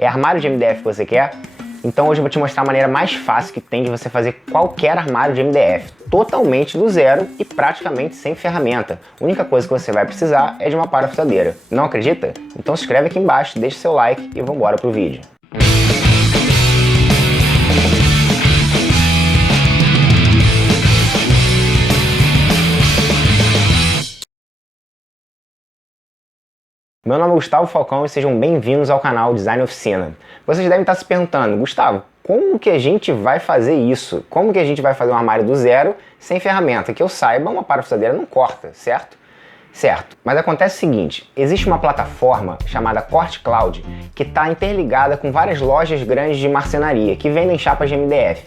É armário de MDF que você quer? Então hoje eu vou te mostrar a maneira mais fácil que tem de você fazer qualquer armário de MDF, totalmente do zero e praticamente sem ferramenta. A única coisa que você vai precisar é de uma parafusadeira. Não acredita? Então se inscreve aqui embaixo, deixa seu like e vamos embora pro vídeo. Meu nome é Gustavo Falcão e sejam bem-vindos ao canal Design Oficina. Vocês devem estar se perguntando, Gustavo, como que a gente vai fazer isso? Como que a gente vai fazer um armário do zero sem ferramenta? Que eu saiba, uma parafusadeira não corta, certo? Certo, mas acontece o seguinte, existe uma plataforma chamada Corte Cloud que está interligada com várias lojas grandes de marcenaria que vendem chapas de MDF.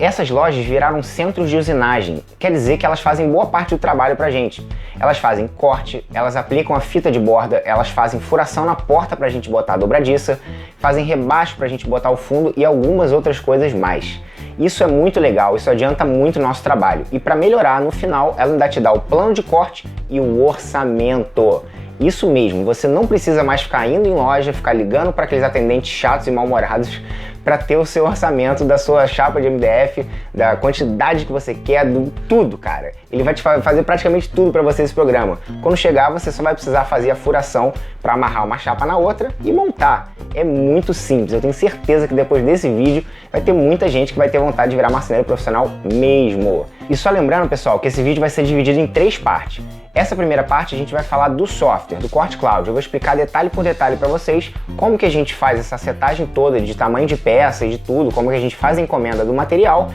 Essas lojas viraram centros de usinagem, quer dizer que elas fazem boa parte do trabalho pra gente. Elas fazem corte, elas aplicam a fita de borda, elas fazem furação na porta pra gente botar a dobradiça, fazem rebaixo pra gente botar o fundo e algumas outras coisas mais. Isso é muito legal, isso adianta muito o nosso trabalho. E para melhorar, no final, ela ainda te dá o plano de corte e o orçamento. Isso mesmo, você não precisa mais ficar indo em loja, ficar ligando para aqueles atendentes chatos e mal-humorados para ter o seu orçamento da sua chapa de MDF, da quantidade que você quer, do tudo, cara. Ele vai te fazer praticamente tudo para você esse programa. Quando chegar, você só vai precisar fazer a furação para amarrar uma chapa na outra e montar. É muito simples, eu tenho certeza que depois desse vídeo vai ter muita gente que vai ter vontade de virar marceneiro profissional mesmo. E só lembrando, pessoal, que esse vídeo vai ser dividido em 3 partes. Essa primeira parte a gente vai falar do software, do Corte Cloud. Eu vou explicar detalhe por detalhe para vocês como que a gente faz essa setagem toda de tamanho de peça e de tudo, como que a gente faz a encomenda do material.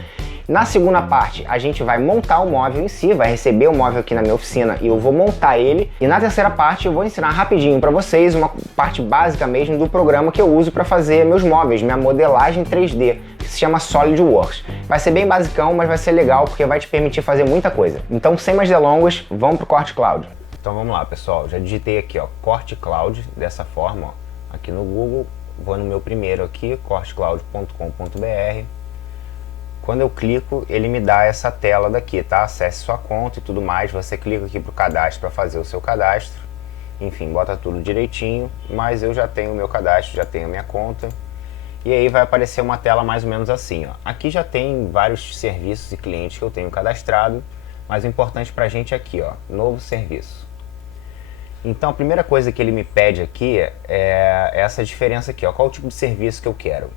Na segunda parte, a gente vai montar o móvel em si, vai receber o móvel aqui na minha oficina e eu vou montar ele. E na terceira parte eu vou ensinar rapidinho para vocês uma parte básica mesmo do programa que eu uso para fazer meus móveis, minha modelagem 3D, que se chama SolidWorks. Vai ser bem basicão, mas vai ser legal porque vai te permitir fazer muita coisa. Então, sem mais delongas, vamos pro Corte Cloud. Então vamos lá, pessoal. Já digitei aqui, ó, Corte Cloud, dessa forma, ó, aqui no Google. Vou no meu primeiro aqui, cortecloud.com.br. Quando eu clico, ele me dá essa tela daqui, tá? Acesse sua conta e tudo mais. Você clica aqui pro cadastro para fazer o seu cadastro. Enfim, bota tudo direitinho, mas eu já tenho o meu cadastro, já tenho a minha conta. E aí vai aparecer uma tela mais ou menos assim, ó. Aqui já tem vários serviços e clientes que eu tenho cadastrado, mas o importante pra gente é aqui, ó, novo serviço. Então a primeira coisa que ele me pede aqui é essa diferença aqui, ó, qual o tipo de serviço que eu quero.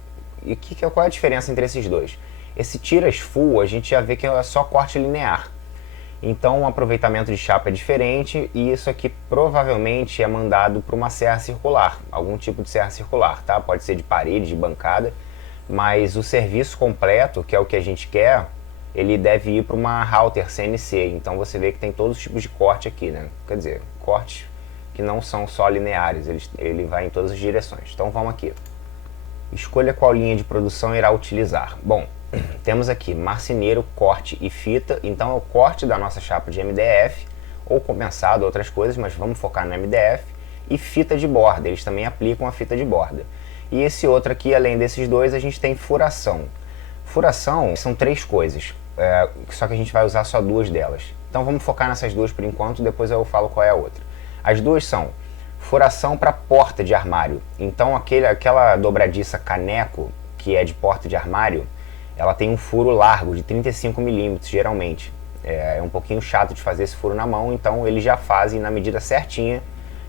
E qual é a diferença entre esses dois? Esse tiras full a gente já vê que é só corte linear. Então o aproveitamento de chapa é diferente e isso aqui provavelmente é mandado para uma serra circular, algum tipo de serra circular, tá? Pode ser de parede, de bancada, mas o serviço completo, que é o que a gente quer, ele deve ir para uma router CNC. Então você vê que tem todos os tipos de corte aqui, né? Quer dizer, cortes que não são só lineares, ele vai em todas as direções. Então vamos aqui. Escolha qual linha de produção irá utilizar. Bom, temos aqui marceneiro, corte e fita, então é o corte da nossa chapa de MDF, ou compensado, outras coisas, mas vamos focar no MDF, e fita de borda, eles também aplicam a fita de borda. E esse outro aqui, além desses dois, a gente tem furação. Furação são 3 coisas, só que a gente vai usar só 2 delas. Então vamos focar nessas 2 por enquanto, depois eu falo qual é a outra. As 2 são furação para porta de armário, então aquela dobradiça caneco, que é de porta de armário, ela tem um furo largo de 35 milímetros geralmente. É um pouquinho chato de fazer esse furo na mão, então eles já fazem na medida certinha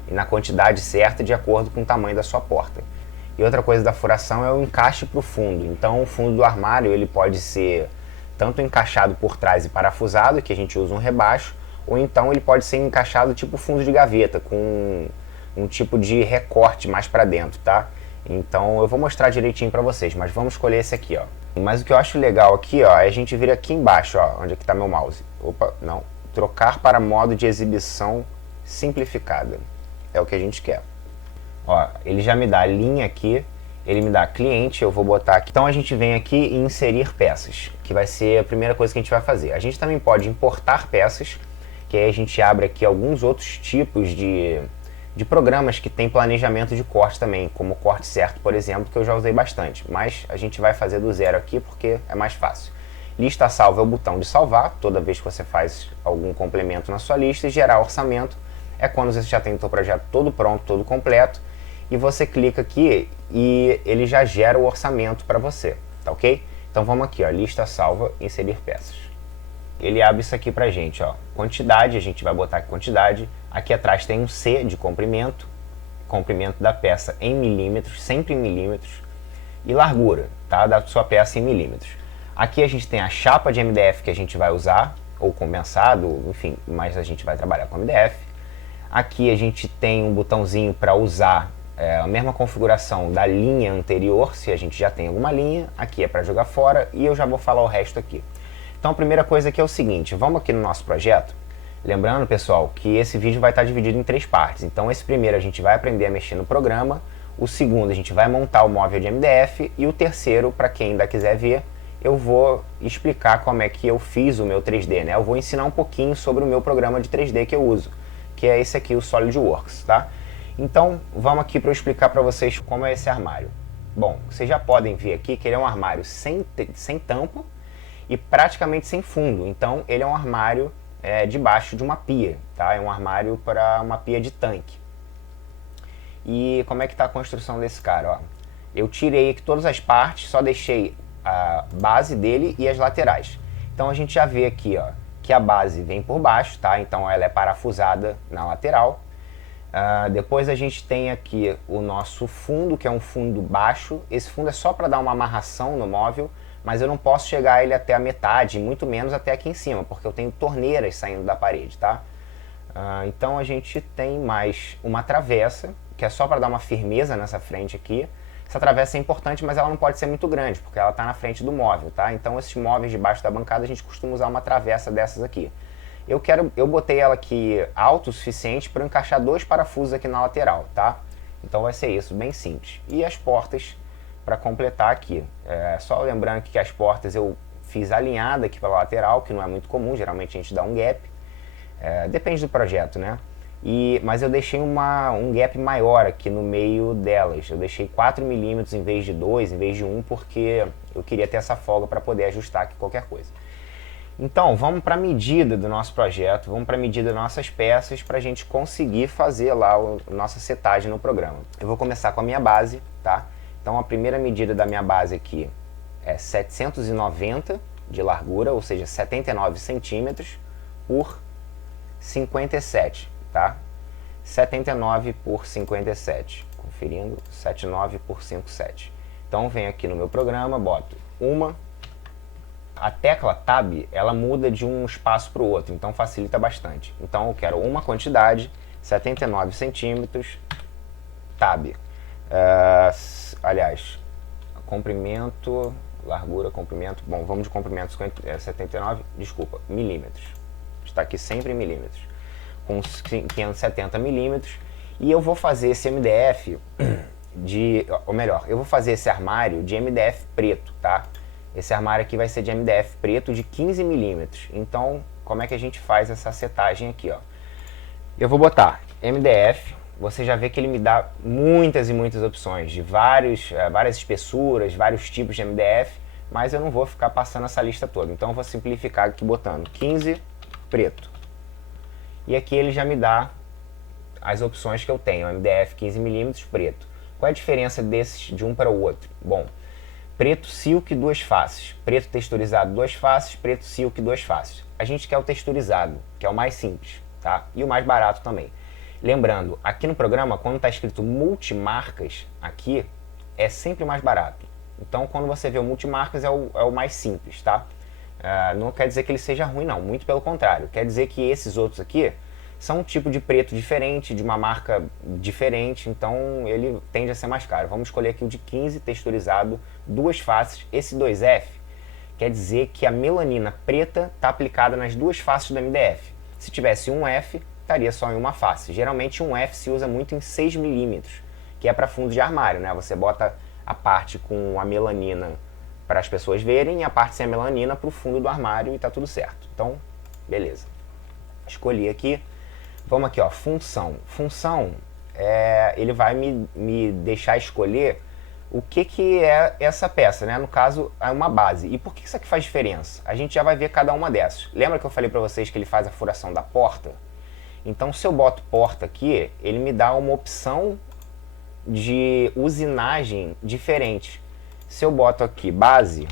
e na quantidade certa de acordo com o tamanho da sua porta. E outra coisa da furação é o encaixe para o fundo. Então o fundo do armário ele pode ser tanto encaixado por trás e parafusado, que a gente usa um rebaixo, ou então ele pode ser encaixado tipo fundo de gaveta, com um tipo de recorte mais para dentro, tá? Então eu vou mostrar direitinho para vocês, mas vamos escolher esse aqui, ó. Mas o que eu acho legal aqui, ó, é a gente vir aqui embaixo, ó, onde é que tá meu mouse. Opa, não. Trocar para modo de exibição simplificada. É o que a gente quer. Ó, ele já me dá a linha aqui, ele me dá cliente, eu vou botar aqui. Então a gente vem aqui e inserir peças, que vai ser a primeira coisa que a gente vai fazer. A gente também pode importar peças, que aí a gente abre aqui alguns outros tipos de programas que tem planejamento de corte também, como o Corte Certo, por exemplo, que eu já usei bastante, mas a gente vai fazer do zero aqui porque é mais fácil. Lista salva é o botão de salvar, toda vez que você faz algum complemento na sua lista, e gerar orçamento é quando você já tem o seu projeto todo pronto, todo completo, e você clica aqui e ele já gera o orçamento para você, tá ok? Então vamos aqui, ó, lista salva, inserir peças. Ele abre isso aqui pra gente, ó, quantidade, a gente vai botar aqui quantidade, aqui atrás tem um C de comprimento, comprimento da peça em milímetros, sempre em milímetros, e largura, tá, da sua peça em milímetros. Aqui a gente tem a chapa de MDF que a gente vai usar, ou condensado, enfim, mas a gente vai trabalhar com MDF. Aqui a gente tem um botãozinho para usar a mesma configuração da linha anterior, se a gente já tem alguma linha. Aqui é para jogar fora e eu já vou falar o resto aqui. Então a primeira coisa aqui é o seguinte, vamos aqui no nosso projeto. Lembrando, pessoal, que esse vídeo vai estar dividido em 3 partes. Então esse primeiro a gente vai aprender a mexer no programa, o segundo a gente vai montar o móvel de MDF e o terceiro, para quem ainda quiser ver, eu vou explicar como é que eu fiz o meu 3D, né? Eu vou ensinar um pouquinho sobre o meu programa de 3D que eu uso, que é esse aqui, o SolidWorks, tá? Então, vamos aqui para eu explicar para vocês como é esse armário. Bom, vocês já podem ver aqui que ele é um armário sem tampa e praticamente sem fundo. Então, ele é um armário debaixo de uma pia, tá? É um armário para uma pia de tanque. E como é que está a construção desse cara, ó? Eu tirei aqui todas as partes, só deixei a base dele e as laterais. Então a gente já vê aqui, ó, que a base vem por baixo, tá? Então ela é parafusada na lateral. Depois a gente tem aqui o nosso fundo, que é um fundo baixo. Esse fundo é só para dar uma amarração no móvel, mas eu não posso chegar ele até a metade, muito menos até aqui em cima, porque eu tenho torneiras saindo da parede, tá? Então a gente tem mais uma travessa, que é só para dar uma firmeza nessa frente aqui. Essa travessa é importante, mas ela não pode ser muito grande, porque ela está na frente do móvel, tá? Então esses móveis debaixo da bancada a gente costuma usar uma travessa dessas aqui. Eu botei ela aqui alto o suficiente para encaixar 2 parafusos aqui na lateral, tá? Então vai ser isso, bem simples. E as portas para completar aqui. Só lembrando que as portas eu fiz alinhada aqui pela lateral, que não é muito comum, geralmente a gente dá um gap. Depende do projeto, né? Mas eu deixei um gap maior aqui no meio delas. Eu deixei 4 milímetros em vez de 2, em vez de 1, porque eu queria ter essa folga para poder ajustar aqui qualquer coisa. Então, vamos para a medida do nosso projeto, vamos para a medida das nossas peças para a gente conseguir fazer lá a nossa setagem no programa. Eu vou começar com a minha base, tá? Então, a primeira medida da minha base aqui é 790 de largura, ou seja, 79 centímetros por 57, tá? 79 por 57, conferindo, 79 por 57. Então, venho aqui no meu programa, boto a tecla Tab, ela muda de um espaço para o outro, então facilita bastante. Então eu quero uma quantidade, 79 centímetros, Tab. Aliás, comprimento, largura, comprimento, bom, vamos de comprimento 79, desculpa, milímetros. Está aqui sempre em milímetros, com 570 milímetros. E eu vou fazer esse MDF ou melhor, eu vou fazer esse armário de MDF preto, tá? Esse armário aqui vai ser de MDF preto de 15 milímetros. Então, como é que a gente faz essa setagem aqui, ó? Eu vou botar MDF, você já vê que ele me dá muitas e muitas opções, de várias espessuras, vários tipos de MDF, mas eu não vou ficar passando essa lista toda. Então, eu vou simplificar aqui botando 15 preto. E aqui ele já me dá as opções que eu tenho, MDF 15 milímetros preto. Qual é a diferença desses de um para o outro? Bom, preto silk 2 faces, preto texturizado 2 faces, preto silk 2 faces. A gente quer o texturizado, que é o mais simples, tá? E o mais barato também. Lembrando, aqui no programa, quando está escrito multimarcas, aqui é sempre o mais barato. Então, quando você vê o multimarcas, é o mais simples, tá? Não quer dizer que ele seja ruim, não. Muito pelo contrário. Quer dizer que esses outros aqui são um tipo de preto diferente, de uma marca diferente, então ele tende a ser mais caro. Vamos escolher aqui o de 15, texturizado, 2 faces. Esse 2F quer dizer que a melanina preta está aplicada nas 2 faces do MDF. Se tivesse 1F, estaria só em uma face. Geralmente 1F se usa muito em 6 milímetros, que é para fundo de armário, né? Você bota a parte com a melanina para as pessoas verem e a parte sem a melanina para o fundo do armário e tá tudo certo. Então, beleza. Escolhi aqui. Vamos aqui, ó, função. Função, ele vai me deixar escolher o que é essa peça, né? No caso, é uma base. E por que isso aqui faz diferença? A gente já vai ver cada uma dessas. Lembra que eu falei para vocês que ele faz a furação da porta? Então, se eu boto porta aqui, ele me dá uma opção de usinagem diferentes. Se eu boto aqui base,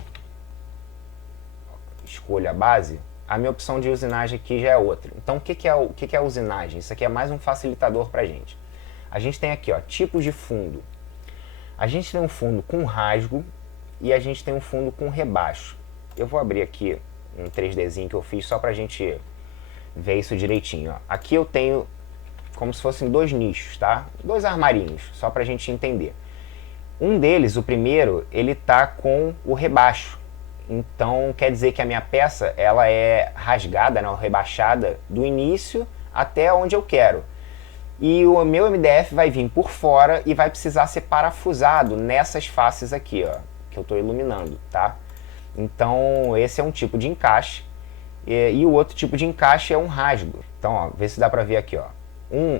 escolho a base, a minha opção de usinagem aqui já é outra. Então o que é a usinagem? Isso aqui é mais um facilitador para a gente. A gente tem aqui, ó, tipos de fundo. A gente tem um fundo com rasgo e a gente tem um fundo com rebaixo. Eu vou abrir aqui um 3Dzinho que eu fiz só para a gente ver isso direitinho. Ó. Aqui eu tenho como se fossem dois nichos, tá? Dois armarinhos, só para a gente entender. Um deles, o primeiro, ele tá com o rebaixo. Então quer dizer que a minha peça ela é rasgada, né, rebaixada do início até onde eu quero. E o meu MDF vai vir por fora e vai precisar ser parafusado nessas faces aqui, ó, que eu estou iluminando, tá? Então esse é um tipo de encaixe e o outro tipo de encaixe é um rasgo. Então, ó, vê se dá para ver aqui, ó.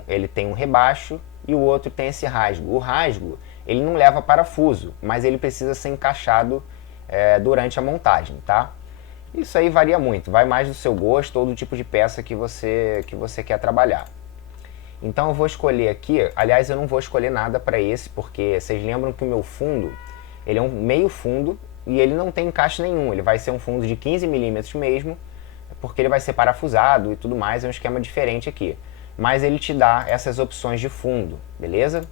Ele tem um rebaixo e o outro tem esse rasgo. O rasgo ele não leva parafuso, mas ele precisa ser encaixado durante a montagem, tá? Isso aí varia muito, vai mais do seu gosto ou do tipo de peça que você quer trabalhar. Então eu vou escolher aqui, aliás eu não vou escolher nada para esse, porque vocês lembram que o meu fundo, ele é um meio fundo e ele não tem encaixe nenhum, ele vai ser um fundo de 15 milímetros mesmo, porque ele vai ser parafusado e tudo mais, é um esquema diferente aqui. Mas ele te dá essas opções de fundo, beleza?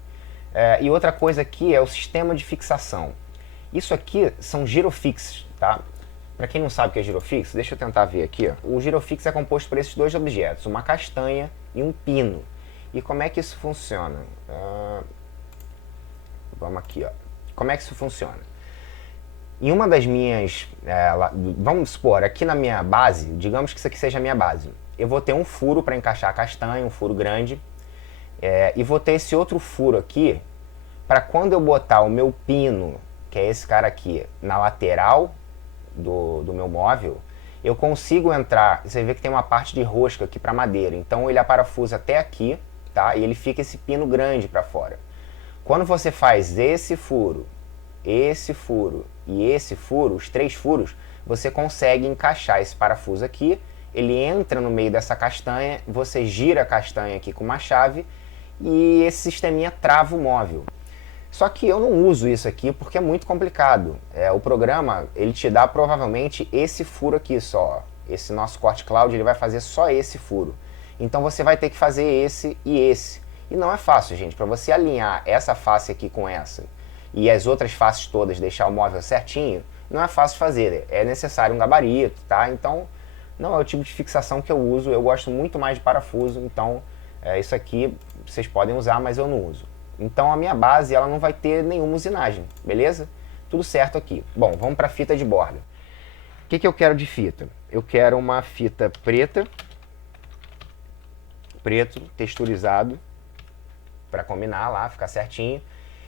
E outra coisa aqui é o sistema de fixação. Isso aqui são girofix, tá? Para quem não sabe o que é girofix, deixa eu tentar ver aqui. Ó. O girofix é composto por esses dois objetos, uma castanha e um pino. E como é que isso funciona? Vamos aqui, ó. Como é que isso funciona? Em uma das minhas... vamos supor, aqui na minha base, digamos que isso aqui seja a minha base. Eu vou ter um furo para encaixar a castanha, um furo grande. E vou ter esse outro furo aqui para quando eu botar o meu pino, que é esse cara aqui, na lateral do meu móvel, eu consigo entrar... Você vê que tem uma parte de rosca aqui para madeira. Então ele aparafusa até aqui. Tá? E ele fica esse pino grande para fora. Quando você faz esse furo e esse furo, os três furos, você consegue encaixar esse parafuso aqui, ele entra no meio dessa castanha, você gira a castanha aqui com uma chave e esse sisteminha trava o móvel. Só que eu não uso isso aqui porque é muito complicado. O programa, ele te dá provavelmente esse furo aqui só. Esse nosso Corte Cloud, ele vai fazer só esse furo. Então você vai ter que fazer esse e esse. E não é fácil, gente. Para você alinhar essa face aqui com essa e as outras faces todas, deixar o móvel certinho, não é fácil fazer. É necessário um gabarito, tá? Então, não é o tipo de fixação que eu uso. Eu gosto muito mais de parafuso. Então, isso aqui vocês podem usar, mas eu não uso. Então, a minha base, ela não vai ter nenhuma usinagem, beleza? Tudo certo aqui. Bom, vamos para a fita de borda. O que eu quero de fita? Eu quero uma fita preta, preto, texturizado, para combinar lá, ficar certinho.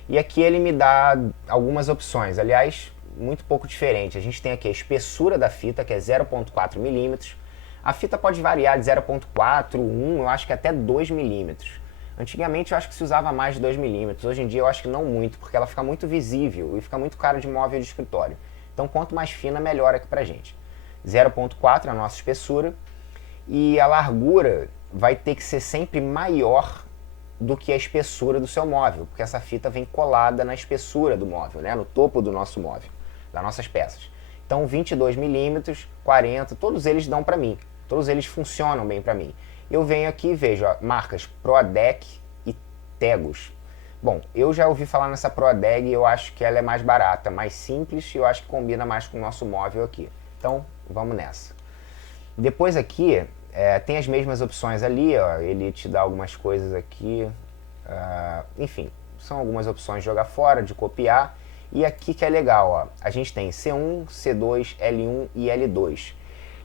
E aqui ele me dá algumas opções, aliás, muito pouco diferente. A gente tem aqui a espessura da fita, que é 0,4 milímetros. A fita pode variar de 0,4, 1, eu acho que até 2 milímetros. Antigamente eu acho que se usava mais de 2 milímetros, hoje em dia eu acho que não muito, porque ela fica muito visível e fica muito cara de móvel de escritório. Então quanto mais fina, melhor aqui pra gente. 0,4 é a nossa espessura e a largura vai ter que ser sempre maior do que a espessura do seu móvel, porque essa fita vem colada na espessura do móvel, né? No topo do nosso móvel, das nossas peças. Então 22 milímetros, 40, todos eles dão para mim, todos eles funcionam bem para mim. Eu venho aqui e vejo ó, marcas Proadec e Tegus. Bom, eu já ouvi falar nessa Proadec e eu acho que ela é mais barata, mais simples e eu acho que combina mais com o nosso móvel aqui. Então vamos nessa. Depois aqui tem as mesmas opções ali, ó, ele te dá algumas coisas aqui, enfim, são algumas opções de jogar fora, de copiar. E aqui que é legal, ó, a gente tem C1, C2, L1 e L2.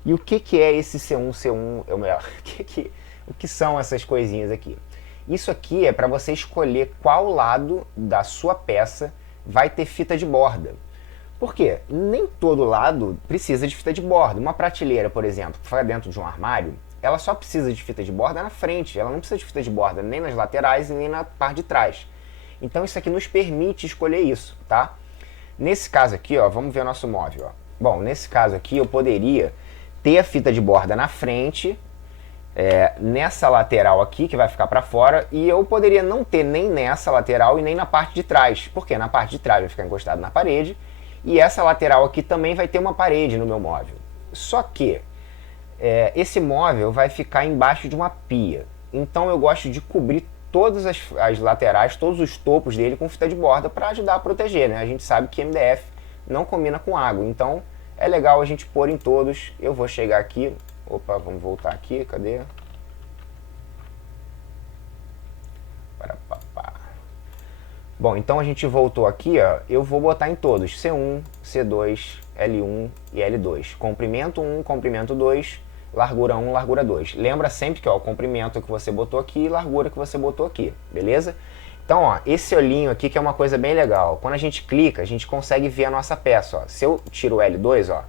E o que é esse C1, C1, ou melhor, o que são essas coisinhas aqui? Isso aqui é para você escolher qual lado da sua peça vai ter fita de borda. Por quê? Nem todo lado precisa de fita de borda. Uma prateleira, por exemplo, que fica dentro de um armário, ela só precisa de fita de borda na frente. Ela não precisa de fita de borda nem nas laterais e nem na parte de trás. Então isso aqui nos permite escolher isso, tá? Nesse caso aqui, ó, vamos ver o nosso móvel. Ó. Bom, nesse caso aqui eu poderia ter a fita de borda na frente nessa lateral aqui, que vai ficar para fora, e eu poderia não ter nem nessa lateral e nem na parte de trás, porque na parte de trás vai ficar encostado na parede, e essa lateral aqui também vai ter uma parede no meu móvel. Só que esse móvel vai ficar embaixo de uma pia, então eu gosto de cobrir todas as laterais, todos os topos dele com fita de borda para ajudar a proteger, né? A gente sabe que MDF não combina com água, então é legal a gente pôr em todos. Eu vou chegar aqui, opa, vamos voltar aqui, cadê? Bom, então a gente voltou aqui, ó, eu vou botar em todos, C1, C2, L1 e L2. Comprimento 1, comprimento 2, largura 1, largura 2. Lembra sempre que ó, o comprimento que você botou aqui e largura que você botou aqui, beleza? Então, ó, esse olhinho aqui que é uma coisa bem legal. Quando a gente clica, a gente consegue ver a nossa peça, ó. Se eu tiro o L2, ó,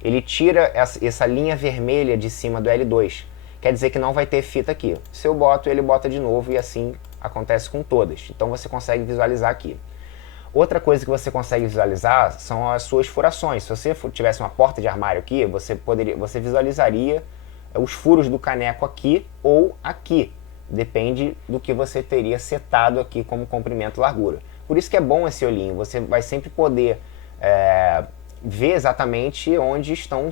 ele tira essa linha vermelha de cima do L2. Quer dizer que não vai ter fita aqui. Se eu boto, ele bota de novo e assim acontece com todas. Então você consegue visualizar aqui. Outra coisa que você consegue visualizar são as suas furações. Se você tivesse uma porta de armário aqui, você visualizaria os furos do caneco aqui ou aqui. Depende do que você teria setado aqui como comprimento e largura. Por isso que é bom esse olhinho. Você vai sempre poder ver exatamente onde estão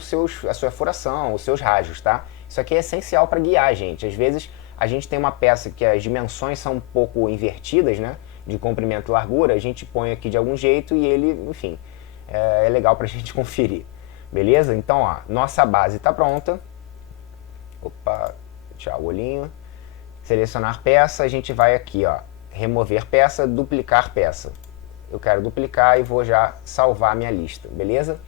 a sua furação, os seus rajos, tá? Isso aqui é essencial para guiar a gente. Às vezes a gente tem uma peça que as dimensões são um pouco invertidas, né? De comprimento e largura, a gente põe aqui de algum jeito e ele, enfim, é legal pra gente conferir. Beleza? Então, ó, nossa base está pronta. Opa, tchau, olhinho. Selecionar peça, a gente vai aqui, ó, remover peça, duplicar peça. Eu quero duplicar e vou já salvar a minha lista, beleza?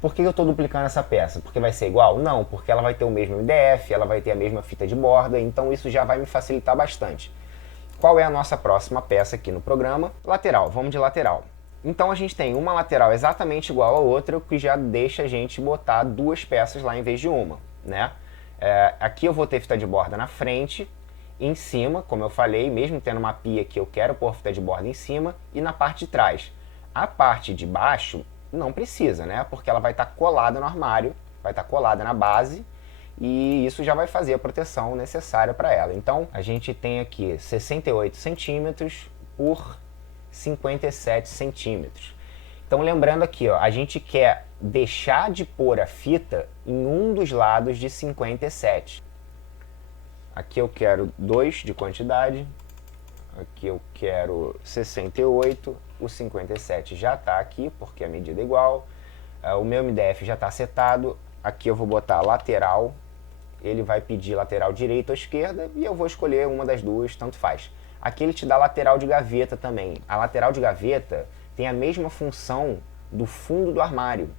Por que eu estou duplicando essa peça? Porque vai ser igual? Não, porque ela vai ter o mesmo MDF, ela vai ter a mesma fita de borda, então isso já vai me facilitar bastante. Qual é a nossa próxima peça aqui no programa? Lateral, vamos de lateral. Então a gente tem uma lateral exatamente igual a outra, o que já deixa a gente botar duas peças lá em vez de uma, né? Aqui eu vou ter fita de borda na frente, em cima, como eu falei, mesmo tendo uma pia aqui, eu quero pôr fita de borda em cima, e na parte de trás. A parte de baixo não precisa, né? Porque ela vai estar colada no armário, vai estar colada na base, e isso já vai fazer a proteção necessária para ela. Então a gente tem aqui 68 centímetros por 57 centímetros. Então lembrando aqui, ó, a gente quer deixar de pôr a fita em um dos lados de 57. Aqui eu quero 2 de quantidade, aqui eu quero 68, o 57 já está aqui porque a medida é igual, o meu MDF já está setado, aqui eu vou botar lateral, ele vai pedir lateral direita ou esquerda e eu vou escolher uma das duas, tanto faz. Aqui ele te dá lateral de gaveta também. A lateral de gaveta tem a mesma função do fundo do armário.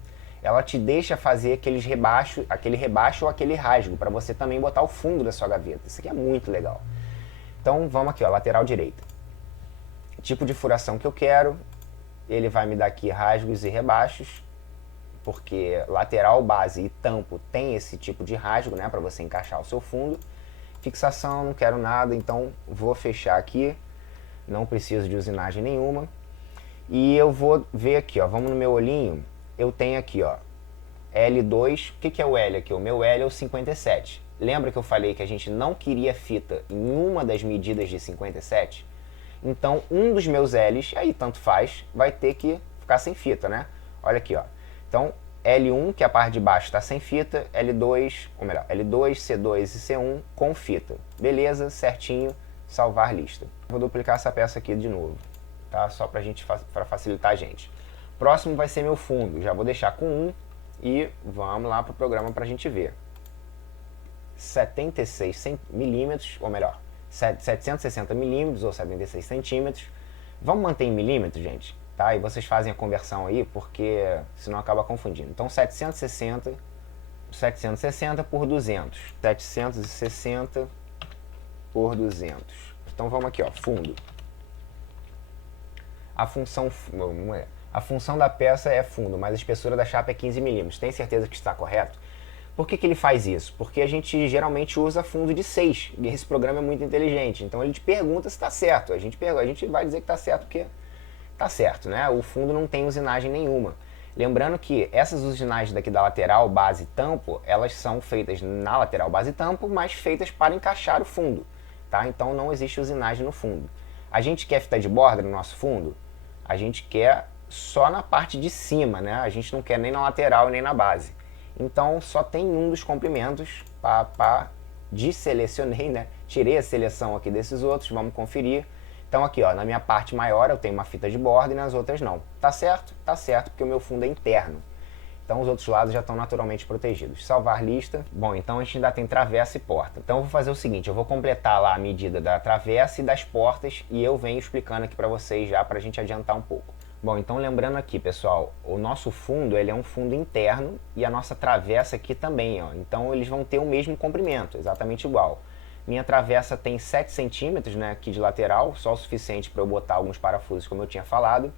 Ela te deixa fazer aquele rebaixo ou aquele rasgo, para você também botar o fundo da sua gaveta. Isso aqui é muito legal. Então vamos aqui, ó, lateral direita. Tipo de furação que eu quero, ele vai me dar aqui rasgos e rebaixos, porque lateral, base e tampo tem esse tipo de rasgo, né, para você encaixar o seu fundo. Fixação, não quero nada, então vou fechar aqui, não preciso de usinagem nenhuma. E eu vou ver aqui, ó, vamos no meu olhinho, eu tenho aqui, ó, L2, o que é o L aqui? O meu L é o 57. Lembra que eu falei que a gente não queria fita em uma das medidas de 57? Então um dos meus L's, aí tanto faz, vai ter que ficar sem fita, né? Olha aqui, ó. Então L1, que é a parte de baixo, está sem fita, L2, ou melhor, L2, C2 e C1 com fita. Beleza, certinho, salvar lista. Vou duplicar essa peça aqui de novo, tá? Só para facilitar a gente. Próximo vai ser meu fundo, já vou deixar com 1 e vamos lá para o programa para a gente ver. 76 milímetros, ou melhor, 760 milímetros ou 76 centímetros. Vamos manter em milímetros, gente? Tá? E vocês fazem a conversão aí, porque senão acaba confundindo. Então 760 por 200. 760 por 200. Então vamos aqui, ó, fundo. A função da peça é fundo, mas a espessura da chapa é 15 milímetros. Tem certeza que está correto? Por que ele faz isso? Porque a gente geralmente usa fundo de 6, e esse programa é muito inteligente. Então ele te pergunta se está certo. A gente vai dizer que está certo porque tá certo, né? O fundo não tem usinagem nenhuma. Lembrando que essas usinagens daqui da lateral, base e tampo, elas são feitas na lateral, base e tampo, mas feitas para encaixar o fundo, tá? Então não existe usinagem no fundo. A gente quer fita de borda no nosso fundo? A gente quer só na parte de cima, né? A gente não quer nem na lateral nem na base. Então só tem um dos comprimentos, deselecionei, né? Tirei a seleção aqui desses outros, vamos conferir. Então aqui, ó, na minha parte maior eu tenho uma fita de borda e nas outras não. Tá certo? Tá certo, porque o meu fundo é interno. Então os outros lados já estão naturalmente protegidos. Salvar lista. Bom, então a gente ainda tem travessa e porta. Então eu vou fazer o seguinte, eu vou completar lá a medida da travessa e das portas e eu venho explicando aqui para vocês já para a gente adiantar um pouco. Bom, então lembrando aqui, pessoal, o nosso fundo ele é um fundo interno e a nossa travessa aqui também, ó. Então eles vão ter o mesmo comprimento, exatamente igual. Minha travessa tem 7 centímetros, né, aqui de lateral, só o suficiente para eu botar alguns parafusos, como eu tinha falado.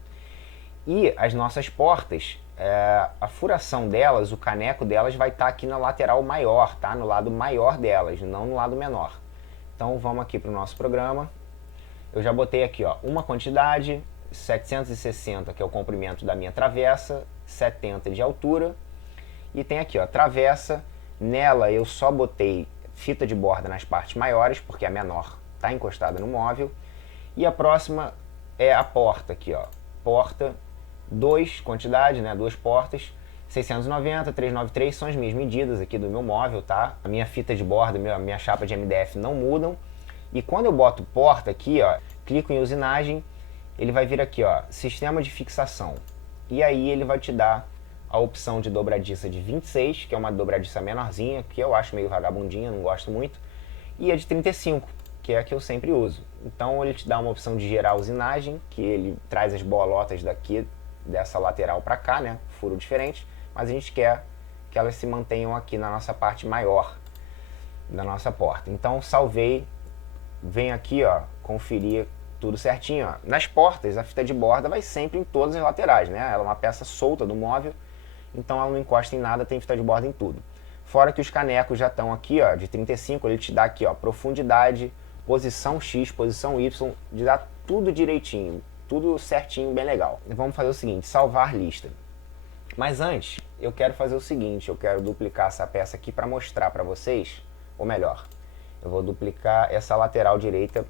E as nossas portas, a furação delas, o caneco delas vai estar aqui na lateral maior, tá? No lado maior delas, não no lado menor. Então vamos aqui para o nosso programa. Eu já botei aqui, ó, uma quantidade, 760, que é o comprimento da minha travessa, 70 de altura. E tem aqui, ó, travessa. Nela eu só botei fita de borda nas partes maiores, porque a menor está encostada no móvel. E a próxima é a porta aqui, ó. Porta, 2 quantidade, né? 2 portas, 690, 393 são as minhas medidas aqui do meu móvel, tá? A minha fita de borda, a minha chapa de MDF não mudam. E quando eu boto porta aqui, ó, clico em usinagem, ele vai vir aqui, ó, sistema de fixação. E aí ele vai te dar a opção de dobradiça de 26, que é uma dobradiça menorzinha, que eu acho meio vagabundinha, não gosto muito, e a de 35, que é a que eu sempre uso. Então ele te dá uma opção de gerar usinagem, que ele traz as bolotas daqui, dessa lateral para cá, né, furo diferente, mas a gente quer que elas se mantenham aqui na nossa parte maior da nossa porta. Então salvei, venho aqui, ó, conferir tudo certinho, ó. Nas portas a fita de borda vai sempre em todas as laterais, né, ela é uma peça solta do móvel, então ela não encosta em nada, tem fita de borda em tudo. Fora que os canecos já estão aqui, ó, de 35, ele te dá aqui, ó, profundidade, posição X, posição Y, de dar tudo direitinho, tudo certinho, bem legal. Vamos fazer o seguinte, salvar lista. Mas antes, eu quero fazer o seguinte, eu quero duplicar essa peça aqui para mostrar para vocês, ou melhor, eu vou duplicar essa lateral direita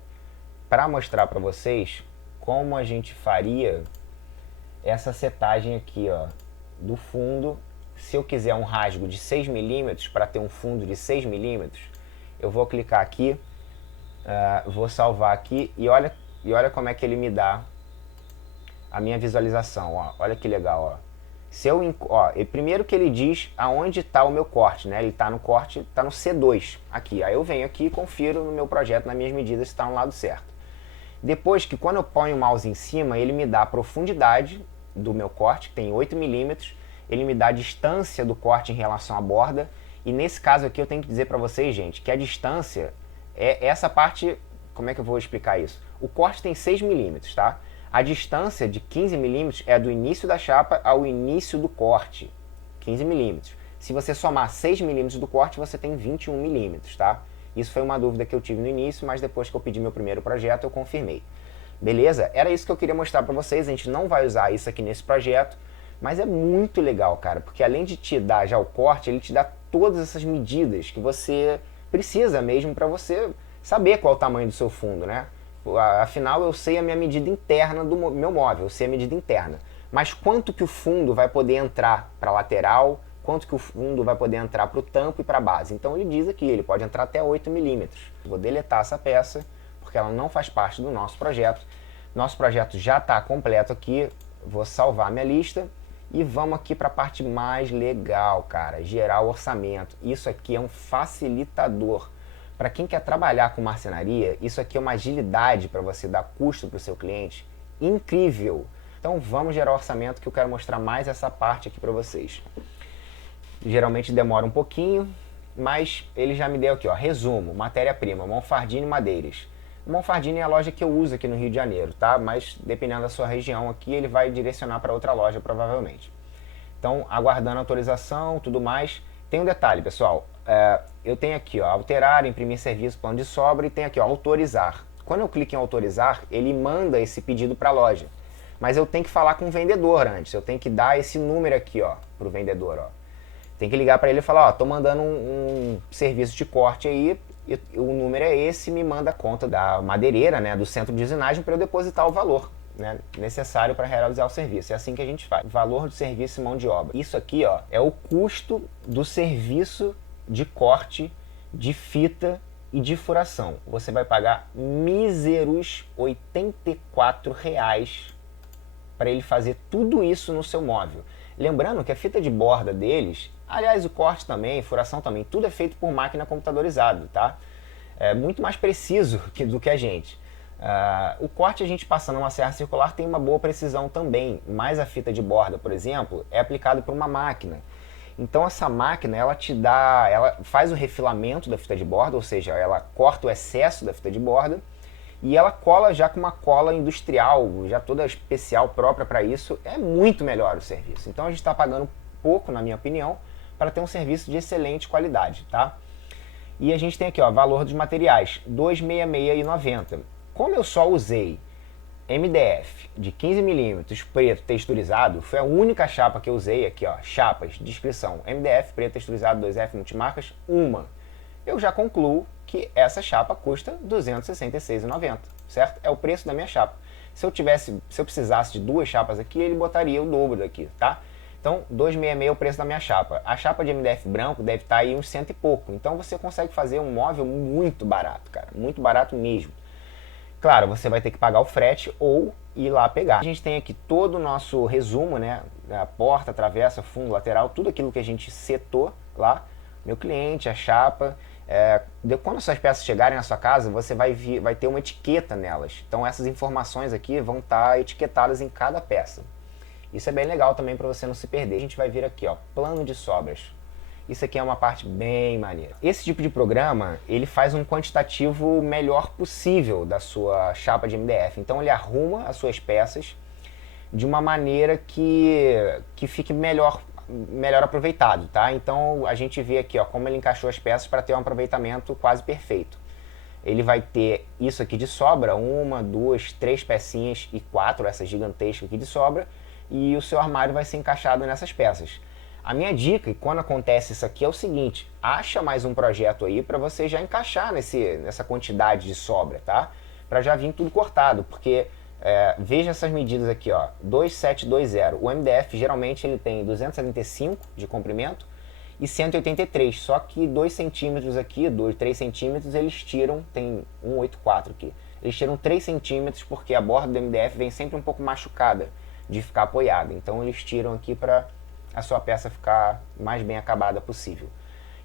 para mostrar para vocês como a gente faria essa setagem aqui, ó, do fundo. Se eu quiser um rasgo de 6 milímetros para ter um fundo de 6 milímetros, eu vou clicar aqui, vou salvar aqui e olha como é que ele me dá a minha visualização, ó. Olha que legal, ó. Se eu, ó, primeiro que ele diz aonde está o meu corte, né? Ele está no corte, está no C2 aqui. Aí eu venho aqui e confiro no meu projeto, nas minhas medidas, se está no lado certo. Depois que quando eu ponho o mouse em cima, ele me dá a profundidade do meu corte, que tem 8 milímetros, ele me dá a distância do corte em relação à borda, e nesse caso aqui eu tenho que dizer para vocês, gente, que a distância é essa parte, como é que eu vou explicar isso? O corte tem 6 milímetros, tá? A distância de 15 milímetros é do início da chapa ao início do corte, 15 milímetros. Se você somar 6 milímetros do corte, você tem 21 milímetros, tá? Isso foi uma dúvida que eu tive no início, mas depois que eu pedi meu primeiro projeto, eu confirmei. Beleza? Era isso que eu queria mostrar para vocês. A gente não vai usar isso aqui nesse projeto, mas é muito legal, cara, porque além de te dar já o corte, ele te dá todas essas medidas que você precisa mesmo para você saber qual é o tamanho do seu fundo, né? Afinal, eu sei a minha medida interna do meu móvel, eu sei a medida interna. Mas quanto que o fundo vai poder entrar para a lateral, quanto que o fundo vai poder entrar para o tampo e para a base. Então ele diz aqui, ele pode entrar até 8 milímetros. Vou deletar essa peça, porque ela não faz parte do nosso projeto. Nosso projeto já está completo aqui, vou salvar minha lista e vamos aqui para a parte mais legal, cara, gerar o orçamento. Isso aqui é um facilitador. Para quem quer trabalhar com marcenaria, isso aqui é uma agilidade para você dar custo para o seu cliente incrível. Então vamos gerar o orçamento, que eu quero mostrar mais essa parte aqui para vocês. Geralmente demora um pouquinho, mas ele já me deu aqui, ó, resumo, matéria-prima, Monfardini Madeiras. Monfardini é a loja que eu uso aqui no Rio de Janeiro, tá? Mas dependendo da sua região aqui, ele vai direcionar para outra loja provavelmente. Então, aguardando autorização, tudo mais. Tem um detalhe, pessoal, eu tenho aqui, ó, alterar, imprimir serviço, plano de sobra, e tem aqui, ó, autorizar. Quando eu clico em autorizar, ele manda esse pedido para a loja. mas eu tenho que falar com o vendedor antes, eu tenho que dar esse número aqui, ó, pro vendedor, ó. Tem que ligar para ele e falar, ó, tô mandando um serviço de corte aí, e o número é esse, me manda a conta da madeireira, né, do centro de usinagem para eu depositar o valor, né, necessário para realizar o serviço. É assim que a gente faz. Valor do serviço e mão de obra. Isso aqui, ó, é o custo do serviço de corte de fita e de furação. Você vai pagar míseros R$ 84 para ele fazer tudo isso no seu móvel. Lembrando que a fita de borda deles, aliás, o corte também, furação também, tudo é feito por máquina computadorizada, tá? É muito mais preciso do que a gente. O corte a gente passando uma serra circular tem uma boa precisão também, mas a fita de borda, por exemplo, é aplicada por uma máquina. Então essa máquina, ela faz o refilamento da fita de borda, ou seja, ela corta o excesso da fita de borda e ela cola já com uma cola industrial, já toda especial, própria para isso. É muito melhor o serviço. Então a gente está pagando pouco, na minha opinião, para ter um serviço de excelente qualidade, tá? E a gente tem aqui, ó, valor dos materiais, R$ 266,90. Como eu só usei MDF de 15mm preto texturizado, foi a única chapa que eu usei aqui, ó, chapas, descrição, MDF preto texturizado 2F multimarcas, uma. Eu já concluo que essa chapa custa R$ 266,90, certo? É o preço da minha chapa. Se eu precisasse de duas chapas aqui, ele botaria o dobro daqui, tá? Então, R$ 266 é o preço da minha chapa. A chapa de MDF branco deve estar aí uns cento e pouco. Então você consegue fazer um móvel muito barato, cara, muito barato mesmo. Claro, você vai ter que pagar o frete ou ir lá pegar. A gente tem aqui todo o nosso resumo, né? A porta, travessa, fundo, lateral, tudo aquilo que a gente setou lá. Meu cliente, a chapa. Quando essas peças chegarem na sua casa, você vai ter uma etiqueta nelas. Então essas informações aqui vão estar etiquetadas em cada peça. Isso é bem legal também para você não se perder. A gente vai vir aqui, ó, plano de sobras. Isso aqui é uma parte bem maneira. Esse tipo de programa, ele faz um quantitativo melhor possível da sua chapa de MDF. Então ele arruma as suas peças de uma maneira que fique melhor aproveitado, tá? Então a gente vê aqui, ó, como ele encaixou as peças para ter um aproveitamento quase perfeito. Ele vai ter isso aqui de sobra, 1, 2, 3 pecinhas e 4, essa gigantesca aqui de sobra, e o seu armário vai ser encaixado nessas peças. A minha dica, e quando acontece isso aqui, é o seguinte: acha mais um projeto aí para você já encaixar nessa quantidade de sobra, tá? Para já vir tudo cortado, porque veja essas medidas aqui, ó, 2720. O MDF geralmente ele tem 275 de comprimento e 183, só que 2 centímetros aqui, 3 centímetros, eles tiram, tem 184 aqui, eles tiram 3 centímetros porque a borda do MDF vem sempre um pouco machucada de ficar apoiada, então eles tiram aqui para a sua peça ficar mais bem acabada possível.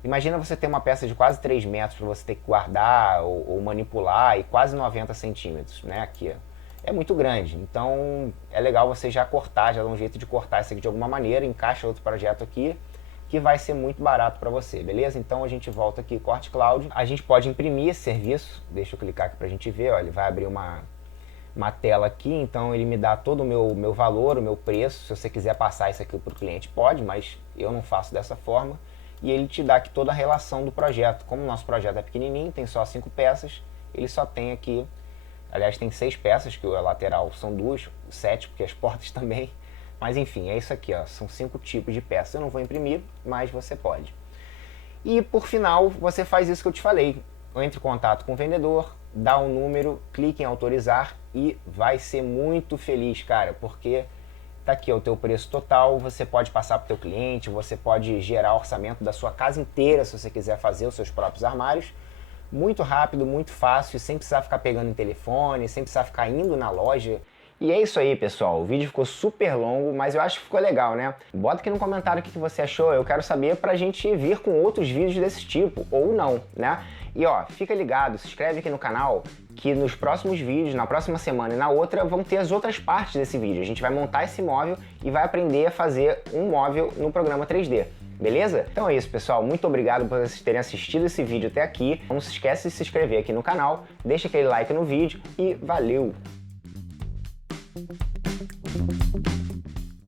Imagina você ter uma peça de quase 3 metros para você ter que guardar ou manipular e quase 90 centímetros, né, aqui, ó. É muito grande, então é legal você já cortar, já dar um jeito de cortar isso aqui de alguma maneira, encaixa outro projeto aqui, que vai ser muito barato para você, beleza? Então a gente volta aqui, Corte Cloud, a gente pode imprimir esse serviço, deixa eu clicar aqui para a gente ver, ó, ele vai abrir uma tela aqui, então ele me dá todo o meu valor, o meu preço. Se você quiser passar isso aqui para o cliente, pode, mas eu não faço dessa forma. E ele te dá aqui toda a relação do projeto. Como o nosso projeto é pequenininho, tem só 5 peças, ele só tem aqui, aliás, tem 6 peças, que a lateral são 2, 7, porque as portas também. Mas enfim, é isso aqui, ó, são 5 tipos de peças. Eu não vou imprimir, mas você pode. E por final, você faz isso que eu te falei. Entre em contato com o vendedor, dá um número, clique em autorizar e vai ser muito feliz, cara, porque tá aqui o teu preço total, você pode passar para o teu cliente, você pode gerar orçamento da sua casa inteira se você quiser fazer os seus próprios armários. Muito rápido, muito fácil, sem precisar ficar pegando em telefone, sem precisar ficar indo na loja. E é isso aí, pessoal. O vídeo ficou super longo, mas eu acho que ficou legal, né? Bota aqui no comentário o que você achou, eu quero saber pra gente vir com outros vídeos desse tipo, ou não, né? E ó, fica ligado, se inscreve aqui no canal, que nos próximos vídeos, na próxima semana e na outra, vão ter as outras partes desse vídeo. A gente vai montar esse móvel e vai aprender a fazer um móvel no programa 3D. Beleza? Então é isso, pessoal. Muito obrigado por vocês terem assistido esse vídeo até aqui. Não se esquece de se inscrever aqui no canal, deixa aquele like no vídeo e valeu!